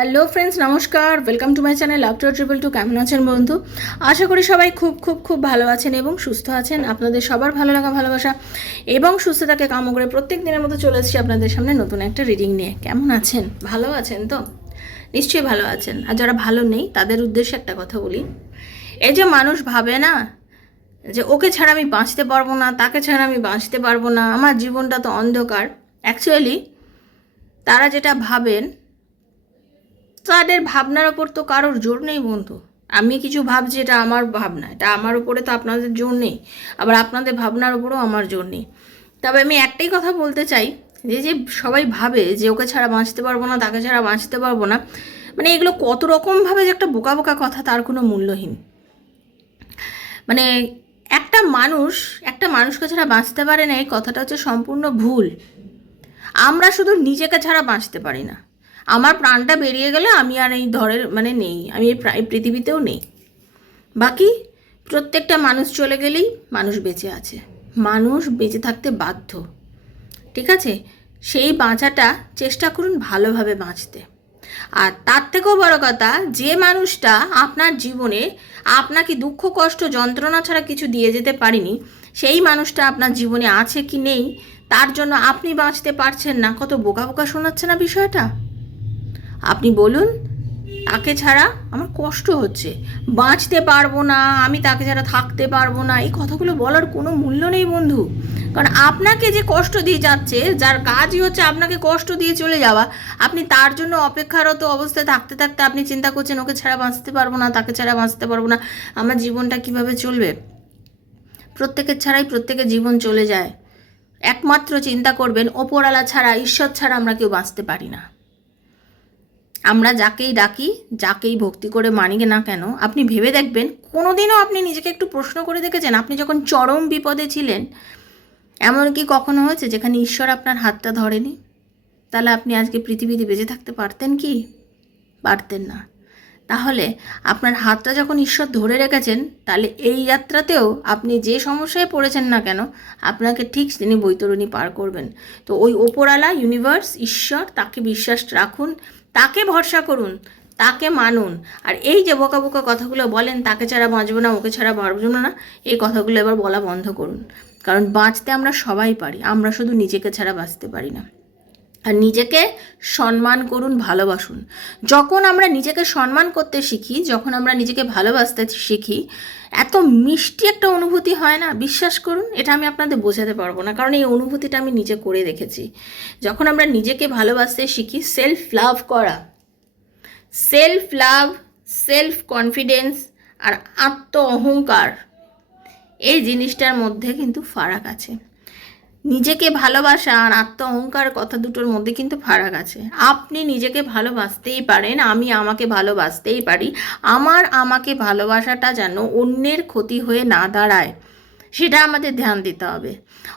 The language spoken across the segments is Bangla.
হ্যালো ফ্রেন্ডস, নমস্কার। Welcome to my channel two triple two কেমন আছেন বন্ধু? আশা করি সবাই খুব খুব খুব ভালো আছেন এবং সুস্থ আছেন। আপনাদের সবার ভালো লাগা, ভালোবাসা এবং সুস্থতাকে কাম করে প্রত্যেক দিনের মতো চলে এসেছি আপনাদের সামনে নতুন একটা রিডিং নিয়ে। কেমন আছেন? ভালো আছেন তো? নিশ্চয়ই ভালো আছেন। আর যারা ভালো নেই, তাদের উদ্দেশ্যে একটা কথা বলি। এই যে মানুষ ভাবে না যে ওকে ছাড়া আমি বাঁচতে পারব না, তাকে ছাড়া আমি বাঁচতে পারব না, আমার জীবনটা তো অন্ধকার। অ্যাকচুয়ালি তারা যেটা ভাবেন তাদের ভাবনার ওপর তো কারোর জোর নেই বন্ধু। আমি কিছু ভাবছি, এটা আমার ভাবনা, এটা আমার উপরে তো আপনাদের জোর নেই। আবার আপনাদের ভাবনার উপরেও আমার জোর নেই। তবে আমি একটাই কথা বলতে চাই, যে যে সবাই ভাবে যে ওকে ছাড়া বাঁচতে পারব না, তাকে ছাড়া বাঁচতে পারব না মানে এগুলো কত রকমভাবে যে একটা বোকা বোকা কথা তার কোনো মূল্যহীন। মানে একটা মানুষ, একটা মানুষকে ছাড়া বাঁচতে পারে না, এই কথাটা হচ্ছে সম্পূর্ণ ভুল। আমরা শুধু নিজেকে ছাড়া বাঁচতে পারি না। আমার প্রাণটা বেরিয়ে গেলে আমি আর এই ধরের মানে নেই, আমি এই পৃথিবীতেও নেই। বাকি প্রত্যেকটা মানুষ চলে গেলেই মানুষ বেঁচে আছে। মানুষ বেঁচে থাকতে বাধ্য। ঠিক আছে? সেই বাঁচাটা চেষ্টা করুন ভালোভাবে বাঁচতে। আর তার থেকেও বড় কথা, যে মানুষটা আপনার জীবনে আপনাকে দুঃখ, কষ্ট, যন্ত্রণা ছাড়া কিছু দিয়ে যেতে পারেনি, সেই মানুষটা আপনার জীবনে আছে কি নেই, তার জন্য আপনি বাঁচতে পারছেন না। কত বোকা বোকা শোনাচ্ছে না বিষয়টা? আপনি বলুন, তাকে ছাড়া আমার কষ্ট হচ্ছে। বাঁচতে পারব না, আমি তাকে ছাড়া থাকতে পারব না, এই কথাগুলো বলার কোনো মূল্য নেই বন্ধু। কারণ আপনাকে যে কষ্ট দিয়ে যাচ্ছে, যার কাজই হচ্ছে আপনাকে কষ্ট দিয়ে চলে যাওয়া, আপনি তার জন্য অপেক্ষারত অবস্থায় থাকতে থাকতে আপনি চিন্তা করছেন, ওকে ছাড়া বাঁচতে পারব না, তাকে ছাড়া বাঁচতে পারব না, আমার জীবনটা কীভাবে চলবে? প্রত্যেকের ছাড়াই প্রত্যেকের জীবন চলে যায়। একমাত্র চিন্তা করবেন, ওপরওয়ালা ছাড়া, ঈশ্বর ছাড়া আমরা কেউ বাঁচতে পারি না। আমরা যাকেই ডাকি, যাকেই ভক্তি করে মানি না কেন, আপনি ভেবে দেখবেন, কোনোদিনও আপনি নিজেকে একটু প্রশ্ন করে দেখেছেন, আপনি যখন চরম বিপদে ছিলেন, এমন কি কখনো হয়েছে যেখানে ঈশ্বর আপনার হাতটা ধরেনি? তাহলে আপনি আজকে পৃথিবীতে বেঁচে থাকতে পারতেন কি? পারতেন না। তাহলে আপনার হাতটা যখন ঈশ্বর ধরে রেখেছেন, তাহলে এই যাত্রাতেও আপনি যে সমস্যায় পড়েছেন না কেন, আপনাকে ঠিক তিনি বৈতরণী পার করবেন। তো ওই ওপরালা ইউনিভার্স ঈশ্বর, তাকে বিশ্বাস রাখুন। তাকে ভরসা করুন, তাকে মানুন। আর এই যে বোকা বোকা কথাগুলো বলেন, তাকে ছাড়া বাঁচবো না, ওকে ছাড়া বাঁচবো না, এই কথাগুলো এবার বলা বন্ধ করুন। কারণ বাঁচতে আমরা সবাই পারি, আমরা শুধু নিজেকে ছাড়া বাঁচতে পারি না। আর নিজেকে সম্মান করুন, ভালোবাসুন। যখন আমরা নিজেকে সম্মান করতে শিখি, যখন আমরা নিজেকে ভালোবাসতে শিখি, এত মিষ্টি একটা অনুভূতি হয় না? বিশ্বাস করুন, এটা আমি আপনাদের বোঝাতে পারব না। কারণ এই অনুভূতিটা আমি নিজে করে দেখেছি। যখন আমরা নিজেকে ভালোবাসতে শিখি সেলফ লাভ করা সেলফ লাভ সেলফ কনফিডেন্স আর আত্ম অহংকার এই জিনিসটার মধ্যে কিন্তু ফারাক আছে। নিজেকে ভালোবাসা আর আত্ম অহংকার কথা দুটোর মধ্যে কিন্তু ফারাক আছে। আপনি নিজেকে ভালোবাসতেই পারেন, আমি আমাকে ভালোবাসতেই পারি। আমার আমাকে ভালোবাসাটা যেন অন্যের ক্ষতি হয়ে না দাঁড়ায়, সেটা আমাদের ধ্যান দিতে হবে।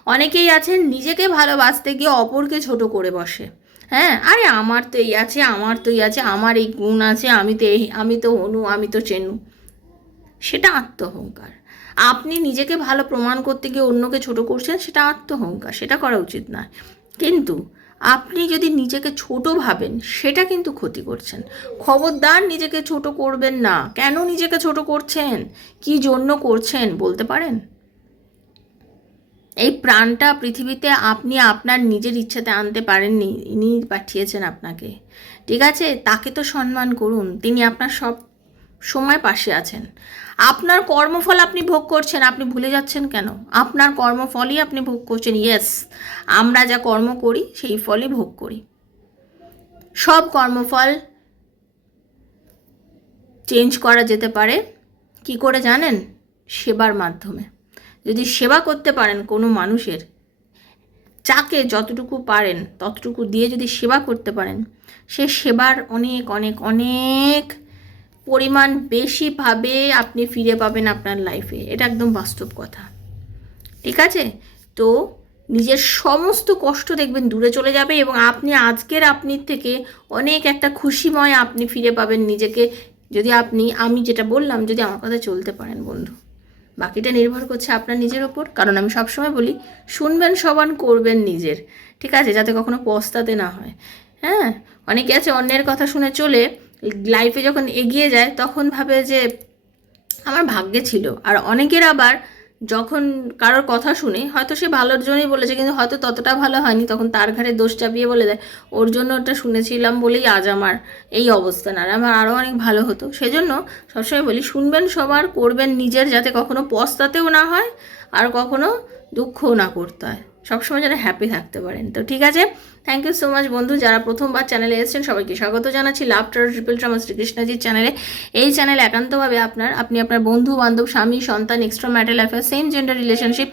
অনেকেই আছেন, নিজেকে ভালোবাসতে গিয়ে অপরকে ছোট করে বসে। হ্যাঁ আরে আমার তো এই আছে, আমার তো এই আছে, আমার এই গুণ আছে, আমি তো এই, আমি তো অনু, আমি তো চেনু। সেটা আত্মহংকার আপনি নিজেকে ভালো প্রমাণ করতে গিয়ে অন্যকে ছোট করছেন, সেটা আত্মহংকার, সেটা করা উচিত নয়। কিন্তু আপনি যদি নিজেকে ছোট ভাবেন, সেটা কিন্তু ক্ষতি করছেন। খবরদার নিজেকে ছোট করবেন না। কেন নিজেকে ছোট করছেন? কি জন্য করছেন? বলতে পারেন? এই প্রাণটা পৃথিবীতে আপনি আপনার নিজের ইচ্ছাতে আনতে পারেননি, ইনি পাঠিয়েছেন আপনাকে। ঠিক আছে? তাকে তো সম্মান করুন। তিনি আপনার সব সময় পাশে আছেন। আপনার কর্মফল আপনি ভোগ করছেন, আপনি ভুলে যাচ্ছেন কেন? আপনার কর্মফলই আপনি ভোগ করছেন ইয়েস আমরা যা কর্ম করি, সেই ফলই ভোগ করি। সব কর্মফল চেঞ্জ করা যেতে পারে। কি করে জানেন? সেবার মাধ্যমে। যদি সেবা করতে পারেন কোনো মানুষের, যাকে যতটুকু পারেন, ততটুকু দিয়ে যদি সেবা করতে পারেন, সে সেবার অনেক অনেক অনেক পরিমাণ বেশিভাবে আপনি ফিরে পাবেন আপনার লাইফে এটা একদম বাস্তব কথা। ঠিক আছে? তো নিজের সমস্ত কষ্ট দেখবেন দূরে চলে যাবে এবং আপনি আজকের আপনি থেকে অনেক একটা খুশিময় আপনি ফিরে পাবেন নিজেকে। যদি আপনি, আমি যেটা বললাম, যদি আমার কথা চলতে পারেন বন্ধু। বাকিটা নির্ভর করছে আপনার নিজের ওপর। কারণ আমি সবসময় বলি, শুনবেন, সবান করবেন নিজের। ঠিক আছে? যাতে কখনো পস্তাতে না হয়। হ্যাঁ? অনেকে আছে, অন্যের কথা শুনে চলে লাইফে যখন এগিয়ে যায়, তখন ভাবে যে আমার ভাগ্যে ছিল। আর অনেকের আবার যখন কারোর কথা শুনে, হয়তো সে ভালোর জন্যই বলেছে, কিন্তু হয়তো ততটা ভালো হয়নি, তখন তার ঘাড়ে দোষ চাপিয়ে বলে দেয়, ওর জন্য ওটা শুনেছিলাম বলেই আজ আমার এই অবস্থা না আর আমার আরও অনেক ভালো হতো। সেজন্য সবসময় বলি, শুনবেন সবার, করবেন নিজের, যাতে কখনো পস্তাতেও না হয়, আর কখনো দুঃখও না করতে হয়। সবসময় যেন হ্যাপি থাকতে পারেন। তো ঠিক আছে থ্যাংক ইউ সো মাচ বন্ধু, যারা প্রথমবার চ্যানেলে এসেছেন, সবাইকে স্বাগত জানাচ্ছি লাভ ট্রার ট্রিপল ট্রামা শ্রীকৃষ্ণজির চ্যানেলে এই চ্যানেল একান্তভাবে আপনার, আপনি আপনার বন্ধু, বান্ধব, স্বামী, সন্তান extra marital affair same gender relationship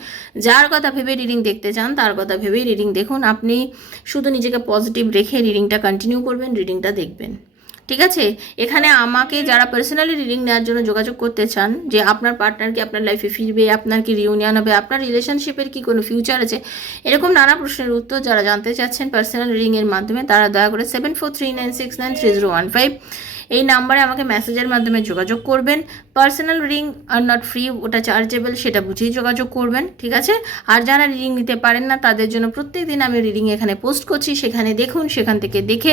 যার কথা ভেবে রিডিং দেখতে চান, তার কথা ভেবেই রিডিং দেখুন। আপনি শুধু নিজেকে পজিটিভ রেখে রিডিংটা কন্টিনিউ করবেন রিডিংটা দেখবেন। ঠিক আছে? এখানে আমাকে যারা পার্সোনালি রিডিং নেওয়ার জন্য যোগাযোগ করতে চান, যে আপনার পার্টনার কি আপনার লাইফে ফিরবে, আপনার কি রিউনিয়ন হবে, আপনার রিলেশনশিপের কি কোনো ফিউচার আছে, এরকম নানা প্রশ্নের উত্তর যারা জানতে চাচ্ছেন পার্সোনাল রিডিংয়ের মাধ্যমে, তারা দয়া করে seven four three nine six nine three zero one five এই নাম্বারে আমাকে মেসেজের মাধ্যমে যোগাযোগ করবেন। Personal ring are not free, ওটা চার্জেবল, সেটা বুঝেই যোগাযোগ করবেন, ঠিক আছে? আর যারা রিডিং নিতে পারেন না, তাদের জন্য প্রত্যেক দিন আমি রিডিং এখানে পোস্ট করছি, সেখানে দেখুন, সেখান থেকে দেখে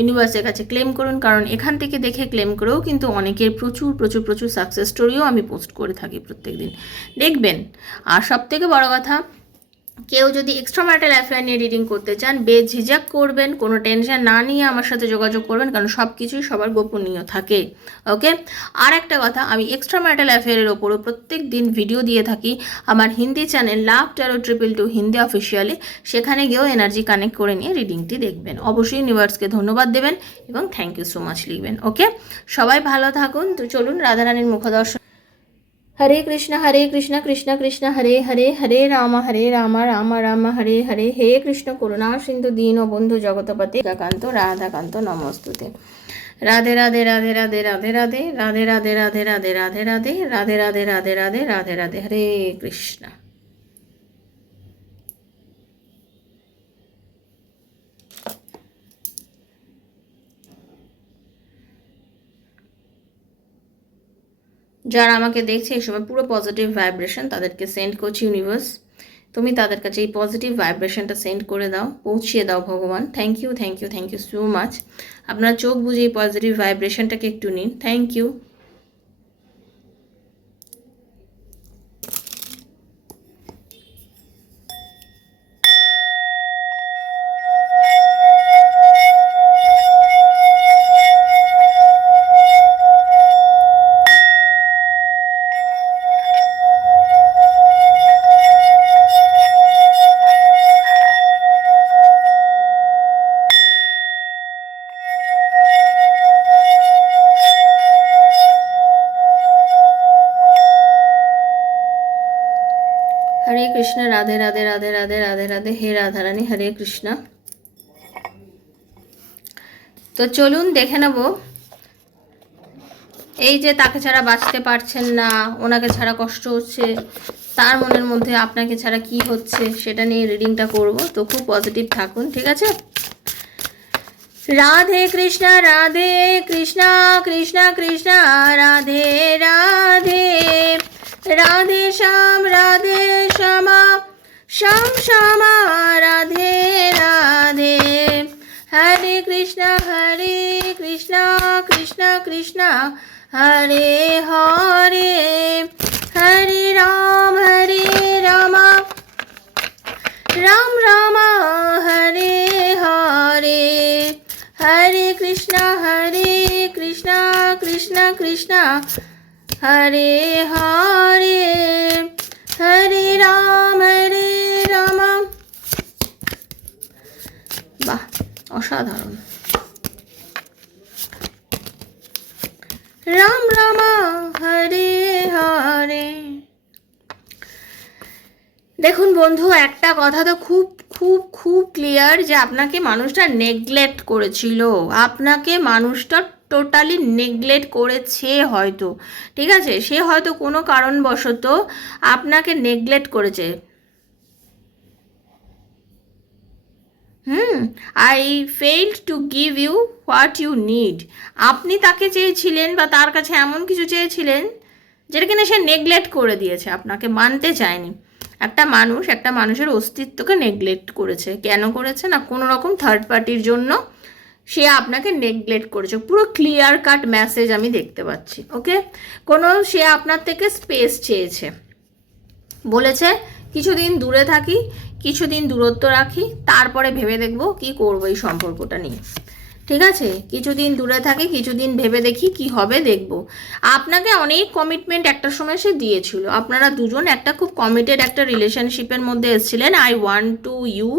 ইউনিভার্সের কাছে ক্লেম করুন, কারণ এখান থেকে দেখে ক্লেম করেও কিন্তু অনেকের প্রচুর প্রচুর প্রচুর সাকসেস স্টোরিও আমি পোস্ট করে থাকি প্রত্যেক দিন দেখবেন। আর সব থেকে বড় কথা কেউ যদি এক্সট্রা ম্যাটাল অ্যাফেয়ার নিয়ে রিডিং করতে চান, বেঝিঝাক করবেন, কোনো টেনশন না নিয়ে আমার সাথে যোগাযোগ করবেন, কারণ সব কিছুই সবার গোপনীয় থাকে ওকে আর একটা কথা, আমি এক্সট্রা ম্যাটাল অ্যাফেয়ারের ওপরও প্রত্যেক দিন ভিডিও দিয়ে থাকি, আমার Hindi channel love tarot triple two Hindi অফিসিয়ালে সেখানে গিয়েও এনার্জি কানেক্ট করে নিয়ে রিডিংটি দেখবেন। অবশ্যই ইউনিভার্সকে ধন্যবাদ দেবেন এবং থ্যাংক ইউ সো মাচ লিখবেন ওকে সবাই ভালো থাকুন, তো চলুন রাধারানীর মুখদর্শন হরে কৃষ্ণ হরে কৃষ্ণ কৃষ্ণ কৃষ্ণ হরে হরে হরে রাম হরে রাম রাম রাম হরে হরে হে কৃষ্ণ করুণা সিন্ধু দীন বন্ধু জগতপতি কান্ত রাধাকান্ত নমস্তুতে রাধে রাধে রাধে রাধে রাধে রাধে রাধে রাধে রাধে রাধে রাধে রাধে রাধে রাধে রাধে রাধে রাধে রাধে হরে কৃষ্ণ যারা আমাকে দেখছে, এই সময় পুরো পজিটিভ ভাইব্রেশন তাদেরকে সেন্ড করছি ইউনিভার্স তুমি তাদের কাছে এই পজিটিভ ভাইব্রেশনটা সেন্ড করে দাও, পৌঁছিয়ে দাও ভগবান। Thank you thank you thank you so much আপনার চোখ বুঝে এই পজিটিভ ভাইব্রেশনটাকে একটু নিন। থ্যাংক ইউ কৃষ্ণ, রাধে রাধে রাধে রাধে রাধে রাধে, হে রাধারানী, হরে কৃষ্ণ। তো চলুন দেখে নেব। এই যে তাকে ছাড়া বাঁচতে পারছেন না, ওনাকে ছাড়া কষ্ট হচ্ছে, তার মনের মধ্যে আপনাকে ছাড়া কি হচ্ছে, সেটা নিয়ে রিডিংটা করব। তো খুব পজিটিভ থাকুন, ঠিক আছে? রাধে কৃষ্ণ রাধে কৃষ্ণ কৃষ্ণ কৃষ্ণ, রাধে রাধে রাধে, শ্যাম, রাধে শ্যামা শ্যাম রাধে রাধে। হরে কৃষ্ণ হরে কৃষ্ণ কৃষ্ণ কৃষ্ণ, হরে হরে। হরে রাম, হরে রামা। রাম রাম, হরে হরে। হরে কৃষ্ণ হরে কৃষ্ণ কৃষ্ণ কৃষ্ণ, হরে হরে। হরে রাম হরে রাম। বাহ, অসাধারণ। রাম রাম, হরে হরে। দেখুন বন্ধু, একটা কথা তো খুব খুব খুব ক্লিয়ার যে আপনাকে মানুষটা নেগলেক্ট করেছিল। আপনাকে মানুষটা টোটালি নেগলেক্ট করেছে হয়তো, ঠিক আছে? সে হয়তো কোনো কারণবশত আপনাকে নেগলেক্ট করেছে। হুম I failed to give you what you need আপনি তাকে চেয়েছিলেন বা তার কাছে এমন কিছু চেয়েছিলেন যেটা কিনা সে নেগলেক্ট করে দিয়েছে, আপনাকে মানতে চায়নি। একটা মানুষ একটা মানুষের অস্তিত্বকে নেগলেক্ট করেছে। কেন করেছে না? কোনো রকম থার্ড পার্টির জন্য সে আপনাকে নেগলেক্ট করেছে। পুরো ক্লিয়ার কাট মেসেজ আমি দেখতে পাচ্ছি ওকে কোনো, সে আপনার থেকে স্পেস চেয়েছে। বলেছে, কিছুদিন দূরে থাকি, কিছুদিন দূরত্ব রাখি, তারপরে ভেবে দেখব কি করব এই সম্পর্কটা নিয়ে। ঠিক আছে? কিছুদিন দূরে থাকি, কিছুদিন ভেবে দেখি কি হবে দেখব। আপনাকে অনেক কমিটমেন্ট একটা সময় সে দিয়েছিল। আপনারা দুজন একটা খুব কমিটেড একটা রিলেশনশিপের মধ্যে এসেছিলেন। I want to you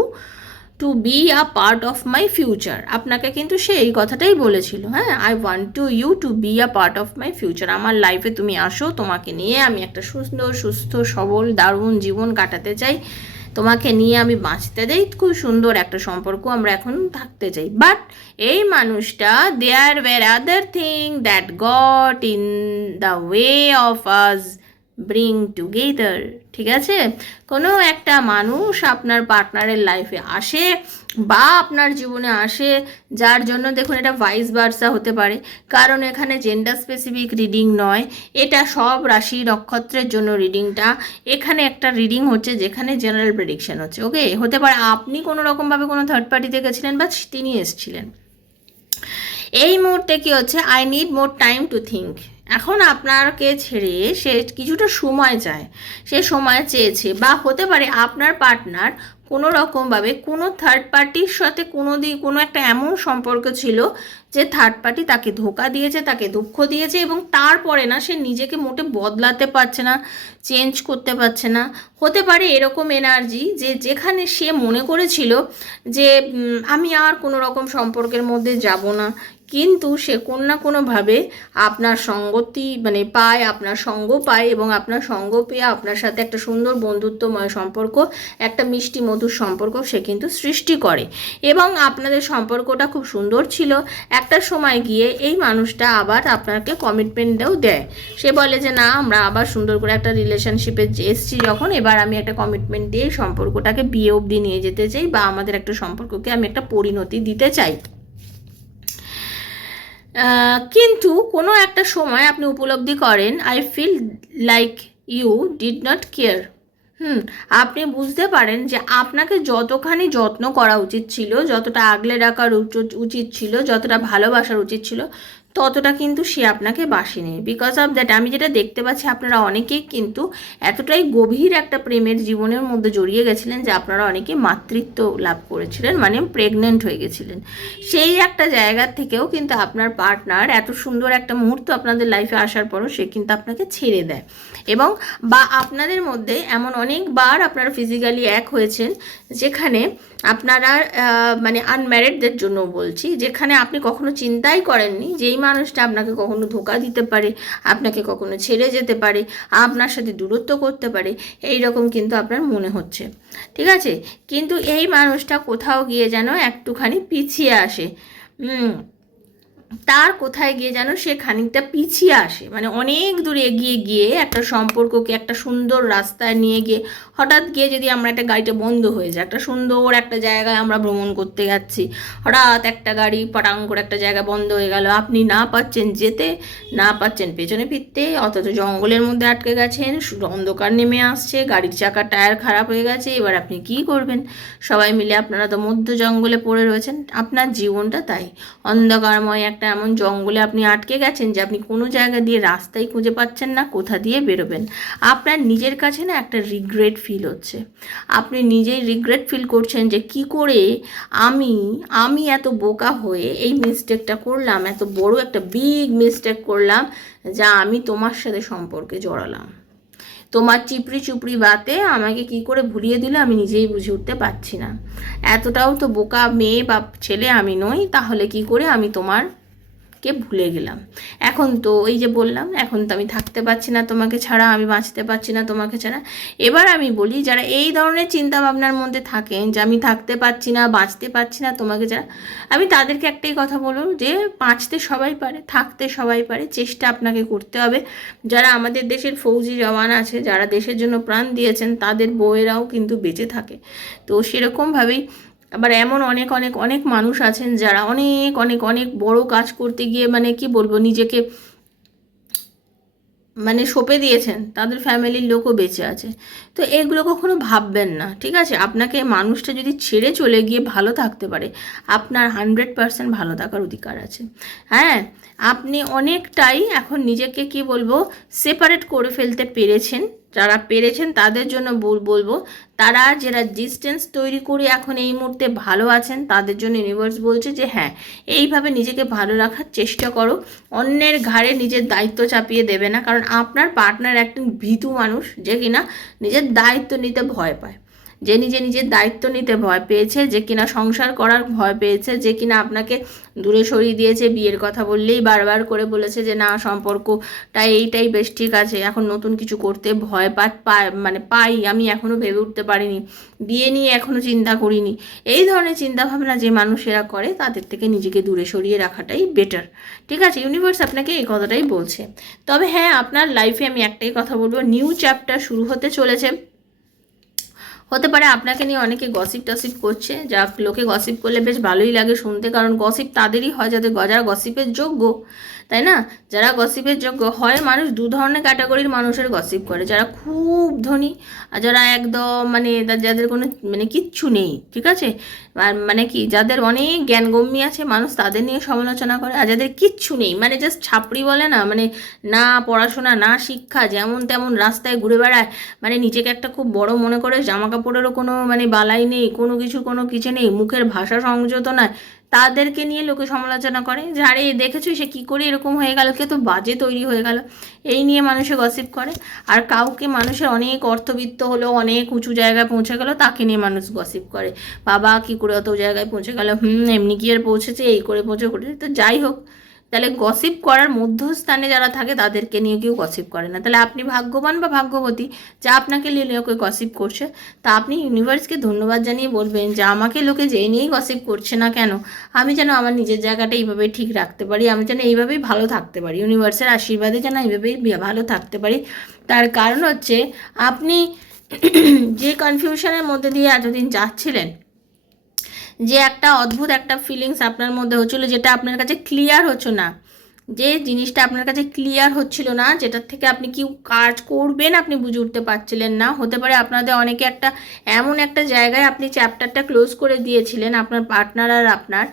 to be a part of my future আপনাকে কিন্তু সে এই কথাটাই বলেছিল হ্যাঁ? I want to you to be a part of my future আমার লাইফে তুমি আসো, তোমাকে নিয়ে আমি একটা সুন্দর সুস্থ, সবল, দারুণ জীবন কাটাতে চাই। তোমাকে নিয়ে আমি বাঁচতে দেই, খুব সুন্দর একটা সম্পর্ক আমরা এখন থাকতে চাই। বাট এই মানুষটা there were other thing that got in the way of us bring together ঠিক আছে? কোনো একটা মানুষ আপনার পার্টনারের লাইফে আসে বা আপনার জীবনে আসে, যার জন্য দেখুন এটা ভাইস বার্সা হতে পারে। কারণ এখানে জেন্ডার স্পেসিফিক রিডিং নয়, এটা সব রাশি নক্ষত্রের জন্য রিডিংটা এখানে একটা রিডিং হচ্ছে যেখানে জেনারেল প্রেডিকশন হচ্ছে ওকে হতে পারে আপনি কোনো রকমভাবে কোনো থার্ড পার্টিতে গেছিলেন বা তিনি এসেছিলেন। এই মুহূর্তে কি হচ্ছে? I need more time to think এখন আপনাকে ছেড়ে সে কিছুটা সময় চায়। সে সময় চেয়েছে বা হতে পারে আপনার পার্টনার কোনো রকমভাবে কোনো থার্ড পার্টির সাথে কোনো দিন কোনো একটা এমন সম্পর্ক ছিল যে থার্ড পার্টি তাকে ধোকা দিয়েছে, তাকে দুঃখ দিয়েছে এবং তারপরে না সে নিজেকে মোটে বদলাতে পারছে না চেঞ্জ করতে পারছে না। হতে পারে এরকম এনার্জি যে যেখানে সে মনে করেছিল যে আমি আর কোনো রকম সম্পর্কের মধ্যে যাব না। কিন্তু সে কোন না কোনোভাবে আপনার সঙ্গতি মানে পায়, আপনার সঙ্গ পায় এবং আপনার সঙ্গ পেয়ে আপনার সাথে একটা সুন্দর বন্ধুত্বময় সম্পর্ক, একটা মিষ্টি মধুর সম্পর্ক সে কিন্তু সৃষ্টি করে। এবং আপনাদের সম্পর্কটা খুব সুন্দর ছিল। একটা সময় গিয়ে এই মানুষটা আবার আপনাকে কমিটমেন্টও দেয়। সে বলে যে, না, আমরা আবার সুন্দর করে একটা রিলেশনশিপে এসছি যখন, এবার আমি একটা কমিটমেন্ট দিয়ে সম্পর্কটাকে বিয়ে অবধি নিয়ে যেতে চাই বা আমাদের একটা সম্পর্ককে আমি একটা পরিণতি দিতে চাই। কিন্তু কোনো একটা সময় আপনি উপলব্ধি করেন I feel like you did not care hmm, আপনি বুঝতে পারেন যে আপনাকে যতখানি যত্ন করা উচিত ছিল, যতটা আগলে রাখার উচ- উচিত ছিল, যতটা ভালোবাসার উচিত ছিল ততটা কিন্তু সে আপনাকে বাসেনি। বিকজ অফ দ্যাট আমি যেটা দেখতে পাচ্ছি, আপনারা অনেকেই কিন্তু এতটাই গভীর একটা প্রেমের জীবনের মধ্যে জড়িয়ে গেছিলেন যে আপনারা অনেকে মাতৃত্ব লাভ করেছিলেন মানে প্রেগনেন্ট হয়ে গেছিলেন। সেই একটা জায়গার থেকেও কিন্তু আপনার পার্টনার এত সুন্দর একটা মুহূর্ত আপনাদের লাইফে আসার পরও সে কিন্তু আপনাকে ছেড়ে দেয়। এবং বা আপনাদের মধ্যে এমন অনেকবার আপনারা ফিজিক্যালি এক হয়েছেন, যেখানে আপনারা মানে আনম্যারিডদের জন্য বলছি, যেখানে আপনি কখনো চিন্তাই করেননি যে এই মানুষটা আপনাকে কখনো ধোকা দিতে পারে, আপনাকে কখনো ছেড়ে যেতে পারে, আপনার সাথে দূরত্ব করতে পারে এই রকম কিন্তু আপনার মনে হচ্ছে। ঠিক আছে? কিন্তু এই মানুষটা কোথাও গিয়ে যেন একটুখানি পিছিয়ে আসে। হুম। তার কোথায় গিয়ে যেন সে খানিকটা পিছিয়ে আসে। মানে অনেক দূর এগিয়ে গিয়ে একটা সম্পর্ককে একটা সুন্দর রাস্তায় নিয়ে গিয়ে হঠাৎ গিয়ে যদি আমরা একটা গাড়িটা বন্ধ হয়ে যায়, একটা সুন্দর একটা জায়গায় আমরা ভ্রমণ করতে যাচ্ছি, হঠাৎ একটা গাড়ি পটাং করে একটা জায়গা বন্ধ হয়ে গেল, আপনি না পাচ্ছেন যেতে, না পাচ্ছেন পেছনে ফিরতে, অথচ জঙ্গলের মধ্যে আটকে গেছেন অন্ধকার নেমে আসছে, গাড়ির চাকার টায়ার খারাপ হয়ে গেছে, এবার আপনি কি করবেন? সবাই মিলে আপনারা তো মধ্য জঙ্গলে পড়ে রয়েছেন, আপনার জীবনটা তাই অন্ধকারময় একটা এমন জঙ্গলে আপনি আটকে গেছেন যে আপনি কোনো জায়গা দিয়ে রাস্তাই খুঁজে পাচ্ছেন না, কোথা দিয়ে বেরোবেন। আপনার নিজের কাছে না একটা রিগ্রেট ফিল হচ্ছে। আপনি নিজেই রিগ্রেট ফিল করছেন যে কি করে আমি আমি এত বোকা হয়ে এই মিস্টেকটা করলাম, এত বড় একটা বিগ মিস্টেক করলাম যা আমি তোমার সাথে সম্পর্কে জড়ালাম। তোমার চিপড়ি চুপড়ি বাতে আমাকে কি করে ভুলিয়ে দিলে আমি নিজেই বুঝে উঠতে পারছি না। এতটাও তো বোকা মেয়ে বা ছেলে আমি নই, তাহলে কি করে আমি তোমার কে ভুলে গেলাম। এখন তো এই যে বললাম, এখন তো আমি থাকতে পারছি না তোমাকে ছাড়া, আমি বাঁচতে পারছি না তোমাকে ছাড়া। এবার আমি বলি, যারা এই ধরনের চিন্তা ভাবনার মধ্যে থাকেন যে আমি থাকতে পারছি না, বাঁচতে পারছি না তোমাকে ছাড়া, আমি তাদেরকে একটাই কথা বলব যে বাঁচতে সবাই পারে, থাকতে সবাই পারে, চেষ্টা আপনাকে করতে হবে। যারা আমাদের দেশের ফৌজি জওয়ান আছে, যারা দেশের জন্য প্রাণ দিয়েছেন, তাদের বউয়েরাও কিন্তু বেঁচে থাকে। তো সেরকমভাবেই আবার এমন অনেক অনেক অনেক মানুষ আছেন যারা অনেক অনেক অনেক বড় কাজ করতে গিয়ে মানে কি বলব, নিজেকে মানে সঁপে দিয়েছেন। তাদের ফ্যামিলির লোকও বেঁচে আছে। তো এগুলো কখনো ভাববেন না, ঠিক আছে? আপনাকে মানুষটা যদি ছেড়ে চলে গিয়ে ভালো থাকতে পারে, আপনার হান্ড্রেড পারসেন্ট ভালো থাকার অধিকার আছে। হ্যাঁ আপনি অনেকটাই এখন নিজেকে কি বলব সেপারেট করে ফেলতে পেরেছেন। যারা পেরেছেন তাদের জন্য বলব, তারা যারা ডিস্টেন্স তৈরি করে এখন এই মুহূর্তে ভালো আছেন, তাদের জন্য ইউনিভার্স বলছে যে হ্যাঁ এইভাবে নিজেকে ভালো রাখার চেষ্টা করো। অন্যের ঘাড়ে নিজের দায়িত্ব চাপিয়ে দেবে না, কারণ আপনার পার্টনার একজন ভীতু মানুষ, যে কিনা নিজের দায়িত্ব নিতে ভয় পায়। যে নিজে নিজের দায়িত্ব নিতে ভয় পেয়েছে, যে কিনা সংসার করার ভয় পেয়েছে, যে কিনা আপনাকে দূরে সরিয়ে দিয়েছে, বিয়ের কথা বললেই বারবার করে বলেছে যে, না, সম্পর্কটা এইটাই বেশ ঠিক আছে, এখন নতুন কিছু করতে ভয় পা মানে পাই, আমি এখনও ভেবে উঠতে পারিনি, বিয়ে নিয়ে এখনও চিন্তা করিনি। এই ধরনের চিন্তাভাবনা যে মানুষেরা করে, তাদের থেকে নিজেকে দূরে সরিয়ে রাখাটাই বেটার ঠিক আছে ইউনিভার্স আপনাকে এই কথাটাই বলছে। তবে হ্যাঁ আপনার লাইফে আমি একটাই কথা বলব নিউ চ্যাপ্টার শুরু হতে চলেছে। হতে পারে আপনাকে নিয়ে অনেকে গসিপ টসিপ করছে, যা লোকে গসিপ করলে বেশ ভালোই লাগে শুনতে, কারণ গসিপ তাদেরই হয় যাদের যারা গসিপের যোগ্য, তাই না? যারা গসিপের যোগ্য হয়, মানুষ দু ধরনের ক্যাটাগরির মানুষের গসিপ করে। যারা খুব ধনী আর যারা একদম মানে যাদের কোনো মানে কিচ্ছু নেই, ঠিক আছে? আর মানে কি, যাদের অনেক জ্ঞানগম্যী আছে, মানুষ তাদের নিয়ে সমালোচনা করে, আর যাদের কিচ্ছু নেই মানে জাস্ট ছাপড়ি বলে না মানে না পড়াশোনা, না শিক্ষা, যেমন তেমন রাস্তায় ঘুরে বেড়ায় মানে নিজেকে একটা খুব বড় মনে করে জামা কাপড়েরও কোনো মানে বালাই নেই, কোনো কিছু কোনো কিছু নেই, মুখের ভাষা সংযত নয়। তাদেরকে নিয়ে লোকে সমালোচনা করে যে, আরে, দেখেছ সে কী করে এরকম হয়ে গেল? কে তো বাজে তৈরি হয়ে গেল? এই নিয়ে মানুষে গসিপ করে। আর কাউকে মানুষের অনেক অর্থবিত্ত হলো, অনেক উঁচু জায়গায় পৌঁছে গেল, তাকে নিয়ে মানুষ গসিপ করে। বাবা, কী করে অত জায়গায় পৌঁছে গেল? হুম, এমনি কি আর পৌঁছেছে? এই করে পৌঁছে, করে তো যাই হোক তাহলে গসিপ করার মধ্যস্থানে যারা থাকে, তাদেরকে নিয়ে কেউ গসিপ করে না। তাহলে আপনি ভাগ্যবান বা ভাগ্যবতী যা আপনাকে নিয়ে লোকে গসিপ করছে, তা আপনি ইউনিভার্সকে ধন্যবাদ জানিয়ে বলবেন যে, আমাকে লোকে যেই নিয়েই গসিপ করছে না কেন, আমি যেন আমার নিজের জায়গাটা এইভাবেই ঠিক রাখতে পারি, আমি যেন এইভাবেই ভালো থাকতে পারি ইউনিভার্সের আশীর্বাদে যেন এইভাবেই ভালো থাকতে পারি। তার কারণ হচ্ছে, আপনি যে কনফিউশনের মধ্যে দিয়ে এতদিন যাচ্ছিলেন যে একটা অদ্ভুত একটা ফিলিংস আপনার মধ্যে হচ্ছিল যেটা আপনার কাছে ক্লিয়ার হচ্ছে না। যে জিনিসটা আপনার কাছে ক্লিয়ার হচ্ছিল না, যেটার থেকে আপনি কি কাজ করবেন আপনি বুঝে উঠতে পারছিলেন না। হতে পারে আপনাদের অনেকে একটা, এমন একটা জায়গায় আপনি চ্যাপ্টারটা ক্লোজ করে দিয়েছিলেন, আপনার পার্টনার আর আপনার।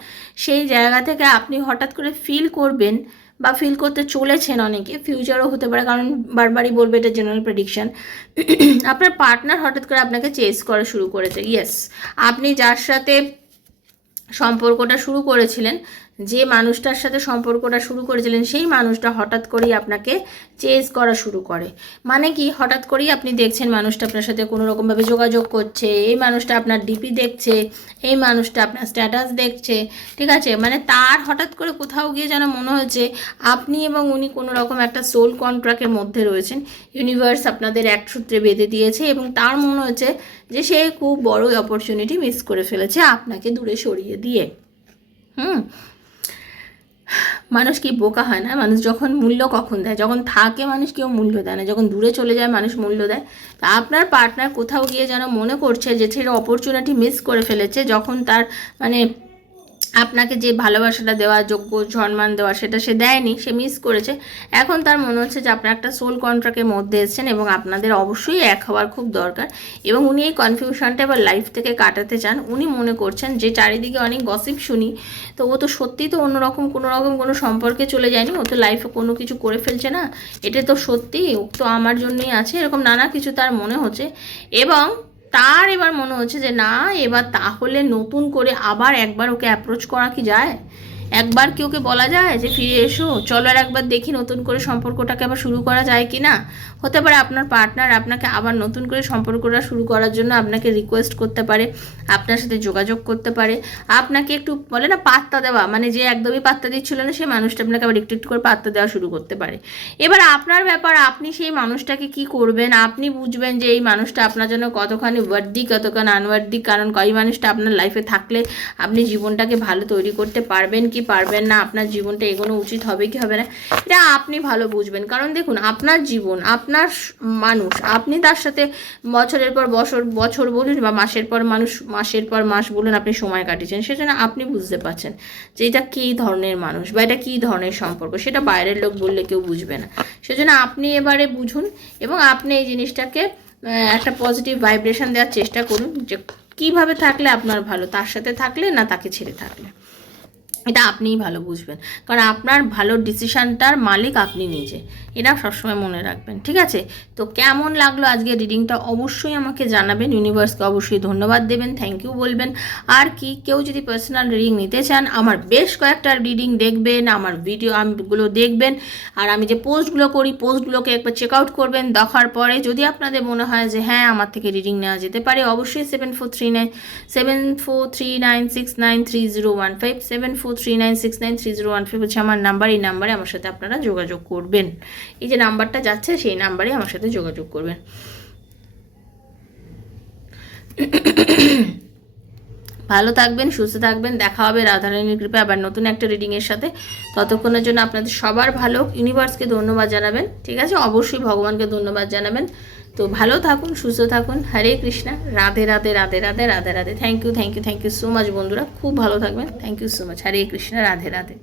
সেই জায়গা থেকে আপনি হঠাৎ করে ফিল করবেন বা ফিল করতে চলেছেন অনেকে। ফিউচারও হতে পারে, কারণ বারবারই বলবে এটা জেনারেল প্রেডিকশন আপনার পার্টনার হঠাৎ করে আপনাকে চেস করা শুরু করেছে ইয়েস আপনি যার সাথে সম্পর্কটা শুরু করেছিলেন। যে মানুষটার সাথে সম্পর্কটা শুরু করেছিলেন, সেই মানুষটা হঠাৎ করেই আপনাকে চেজ করা শুরু করে। মানে কি? হঠাৎ করেই আপনি দেখছেন মানুষটা আপনার সাথে কোনো রকমভাবে যোগাযোগ করছে, এই মানুষটা আপনার ডিপি দেখছে, এই মানুষটা আপনার স্ট্যাটাস দেখছে, ঠিক আছে? মানে তার হঠাৎ করে কোথাও গিয়ে যেন মনে হয়েছে আপনি এবং উনি কোনো রকম একটা সোল কন্ট্রাক্টের মধ্যে রয়েছেন। ইউনিভার্স আপনাদের এক সূত্রে বেঁধে দিয়েছে এবং তার মনে হয়েছে যে সে খুব বড় অপরচুনিটি মিস করে ফেলেছে আপনাকে দূরে সরিয়ে দিয়ে। হুম? মানুষ কি বোকা হয় না? মানুষ যখন মূল্য কখন দেয়? যখন থাকে মানুষ কেউ মূল্য দেয় না। যখন দূরে চলে যায় মানুষ মূল্য দেয়। তা আপনার পার্টনার কোথাও গিয়ে যেন মনে করছে যে সেটা অপরচুনিটি মিস করে ফেলেছে, যখন তার মানে আপনাকে যে ভালোবাসাটা দেওয়া, যোগ্য, সম্মান দেওয়া সেটা সে দেয়নি, সে মিস করেছে। এখন তার মনে হচ্ছে যে আপনার একটা সোল কন্ট্রাক্টের মধ্যে এসেছেন এবং আপনাদের অবশ্যই এক হওয়ার খুব দরকার এবং উনি এই কনফিউশনটা এবার লাইফ থেকে কাটাতে চান। উনি মনে করছেন যে চারিদিকে অনেক গসিপ শুনি, তো ও তো সত্যি তো অন্যরকম কোনো রকম কোনো সম্পর্কে চলে যায়নি। ও তো লাইফে কোনো কিছু করে ফেলছে না। এটা তো সত্যি ও তো আমার জন্যই আছে, এরকম নানা কিছু তার মনে হচ্ছে। এবং তার এবার মনে হচ্ছে যে, না, এবার তাহলে নতুন করে আবার একবার ওকে অ্যাপ্রোচ করা কি যায়? একবার কি ওকে বলা যায় যে, ফিরে এসো, চলো আর একবার দেখি নতুন করে সম্পর্কটাকে আবার শুরু করা যায় কি না হতে পারে আপনার পার্টনার আপনাকে আবার নতুন করে সম্পর্কটা শুরু করার জন্য আপনাকে রিকোয়েস্ট করতে পারে, আপনার সাথে যোগাযোগ করতে পারে। আপনাকে একটু বলে না পাত্তা দেওয়া মানে যে একদমই পাত্তা দিচ্ছিল না, সেই মানুষটা আপনাকে আবার একটু একটু করে পাত্তা দেওয়া শুরু করতে পারে। এবার আপনার ব্যাপার, আপনি সেই মানুষটাকে কি করবেন? আপনি বুঝবেন যে এই মানুষটা আপনার জন্য কতখানি ওয়ার্দি কতখানি আনওয়ার্দি কারণ এই মানুষটা আপনার লাইফে থাকলে আপনি জীবনটাকে ভালো তৈরি করতে পারবেন কি পারবেন না? আপনার জীবনটা এগোনো উচিত হবে কি হবে না? এটা আপনি ভালো বুঝবেন। কারণ দেখুন, আপনার জীবন, আপনার আপনার মানুষ। আপনি তার সাথে বছরের পর বছর বছর বলুন বা মাসের পর মানুষ, মাসের পর মাস বলুন আপনি সময় কাটিয়েছেন, সেজন্য আপনি বুঝতে পারছেন যে এটা কী ধরনের মানুষ বা এটা কী ধরনের সম্পর্ক। সেটা বাইরের লোক বললে কেউ বুঝবে না। সেজন্য আপনি এবারে বুঝুন এবং আপনি এই জিনিসটাকে একটা পজিটিভ ভাইব্রেশন দেওয়ার চেষ্টা করুন যে কীভাবে থাকলে আপনার ভালো, তার সাথে থাকলে না তাকে ছেড়ে থাকলে। এটা আপনিই ভালো বুঝবেন। কারণ আপনার ভালো ডিসিশানটার মালিক আপনি নিজে। এটা সবসময় মনে রাখবেন, ঠিক আছে? তো কেমন লাগল আজকে রিডিংটা অবশ্যই আমাকে জানাবেন। ইউনিভার্সকে অবশ্যই ধন্যবাদ দেবেন থ্যাংক ইউ বলবেন। আর কি, কেউ যদি পার্সোনাল রিডিং নিতে চান, আমার বেশ কয়েকটা রিডিং দেখবেন, আমার ভিডিও গুলো দেখবেন। আর আমি যে পোস্টগুলো করি পোস্টগুলোকে একবার চেক আউট করবেন, দেখার পরে যদি আপনাদের মনে হয় যে হ্যাঁ আমার থেকে রিডিং নেওয়া যেতে পারে, অবশ্যই seven four three nine seven four three nine six nine three zero one five seven four three nine six nine three zero one five হচ্ছে আমার নাম্বার, এই নাম্বারে আমার সাথে আপনারা যোগাযোগ করবেন। এই যে নাম্বারটা যাচ্ছে, সেই নাম্বারে আমার সাথে যোগাযোগ করবেন। ভালো থাকবেন, সুস্থ থাকবেন, দেখা হবে রাধারানীর কৃপা আবার নতুন একটা রিডিংয়ের সাথে। ততক্ষণের জন্য আপনাদের সবার ভালো ইউনিভার্সকে ধন্যবাদ জানাবেন, ঠিক আছে? অবশ্যই ভগবানকে ধন্যবাদ জানাবেন। তো ভালো থাকুন, সুস্থ থাকুন। Hare Krishna. Radhe Radhe Radhe Radhe Radhe Radhe. Thank you thank you thank you so much বন্ধুরা। খুব ভালো থাকবেন। Thank you so much Hare Krishna, Radhe Radhe.